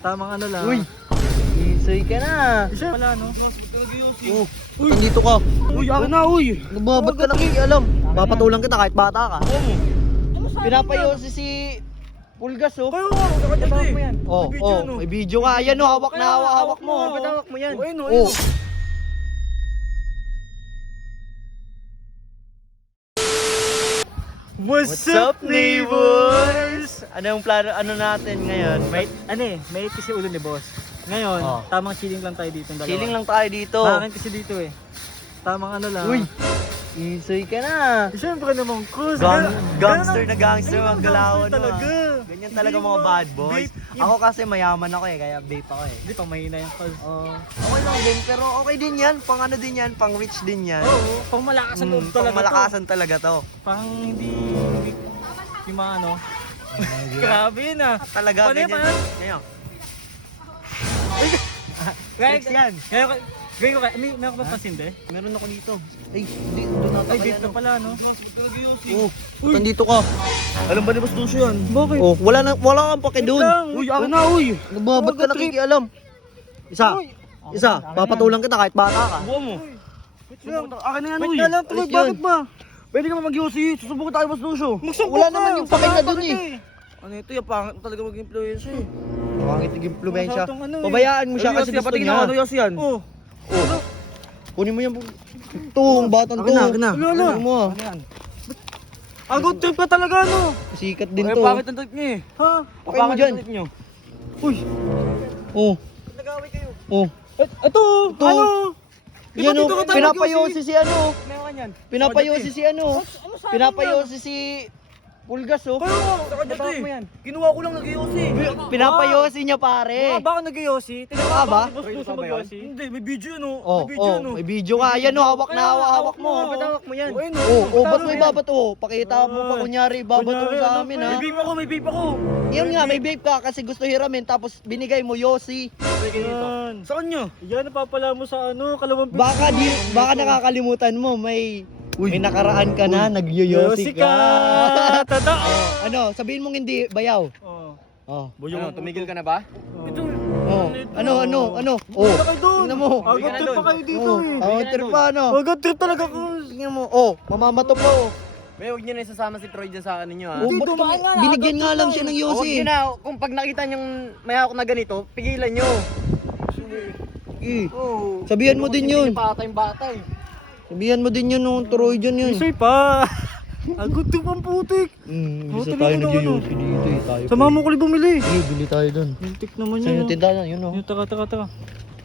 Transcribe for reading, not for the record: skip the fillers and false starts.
Tamang ano lang. Uy! Isoy ka na! Isa pala no? Oh, nandito ka. Uy, akin na uy! Ba't ka nakikialam? Papatulang kita kahit bata ka. Pinapayosi si Pulgas oh. Kayo nga, nakakita mo yan. May video ka. Ayan oh, hawak na hawak mo. Ba't hawak mo yan? Ayun Oh. What's up, neighbors? Anong plano natin ngayon? May kasi ulo ni boss. Ngayon, Oh. tamang chilling lang tayo dito. Chilling lang tayo dito. Bakit kasi dito eh. Tamang ano lang. Uy! Isoy ka na. Siyempre naman, cuz. Gangster na gangster ang galawan mo. talaga. Ganyan talaga mga bad boys. Ako kasi mayaman ako eh, kaya vape ako eh. Hindi pang mahina yan, cuz. Okay lang din, pero okay din yan. Pang ano din yan, pang rich din yan. Oo, pang malakas ang loob talaga Pang malakasan talaga to. Pang hindi yung mga ano. Grabe yun ah. Talaga Paano yan, ganyan. paano? Ngayon. Tricks yan. Gawin ko kaya, may ako ba pasin de? Meron ako dito. Ay, hindi, doon nata Ay, kaya date na pala no? Ba't nandito ka? Alam ba ni Boss Dulce yan? Bakit? Oh, wala kang pake doon. Uy, akin na uy! Ba't ka nakikialam? Isa, papatulang kita kahit bata ka. Buwa mo. Akin na yan uy! Wait na lang, tuloy, bakit ba? Pwede ka mag-yosi, susubukan tayo Boss Dulce. Wala naman yung pake na doon eh. Ano ito yung pangit talaga mag-influence eh. Pangit yung impluensya. Masyadong ano eh. Pabayaan mo siya kasi gusto niya. Ano yosi yan? Oo. Kunin mo yung itong batang to. Akin na. Ano mo? Agad trip ka talaga no? Sikat din Eh, to. bakit ang trip niya eh? Ha? Okay mo dyan. Trip niyo? Uy! Oh. Nag-away kayo. Oh. Ito! Ano? Yan o, pinapayosi si ano. Meron yan. Pinapayosi si ano. Pinapayosi si Pulgas oh. Kayo nga, nakadito mo eh. yan. Ginawa ko lang nag-yosi. Pinapayosi niya pare. Baka nag-yosi. Baka ba? Hindi, may video no. Oh, may video nga. Yan o, hawak na hawak mo. Ba't hawak mo yan? Ba't mo ibabato? Pakita mo pa kunyari ibabato sa amin ha. May vape ako. Yun nga, may vape ka kasi gusto hiramin tapos binigay mo Yossi. Yan. Sa kanya? Yan, napapala mo sa ano, kalawang Baka nakakalimutan mo, may nakaraan ka na, nagyoyosi ka. Totoo. Ano, sabihin mong hindi, bayaw. Oh. Ano, tumigil ka na ba? Ito. Oh. Ano. Oh. Tingnan mo. Agad trip pa kayo dito eh. Agad trip pa ano. Agad trip talaga ko. Tingnan mo. Oh, mamamato pa oh. May huwag nyo na isasama si Troy dyan sa ano nyo ha. Oh, ba't kami- binigyan nga lang siya ng Huwag Yossi. nyo na, kung pag nakita nyong may hawak na ganito, pigilan nyo. Sabihan mo din yun. Bata yung bata eh. Sabihan mo din yun nung turoy dyan yun. Isoy pa. Agad trip ang putik. Isa tayo nagyoyosi dito eh. Tayo. Sama mo ko bumili. Sige, bili tayo dun. Muntik naman Saan yun. yung tindahan? Yun oh. Taka.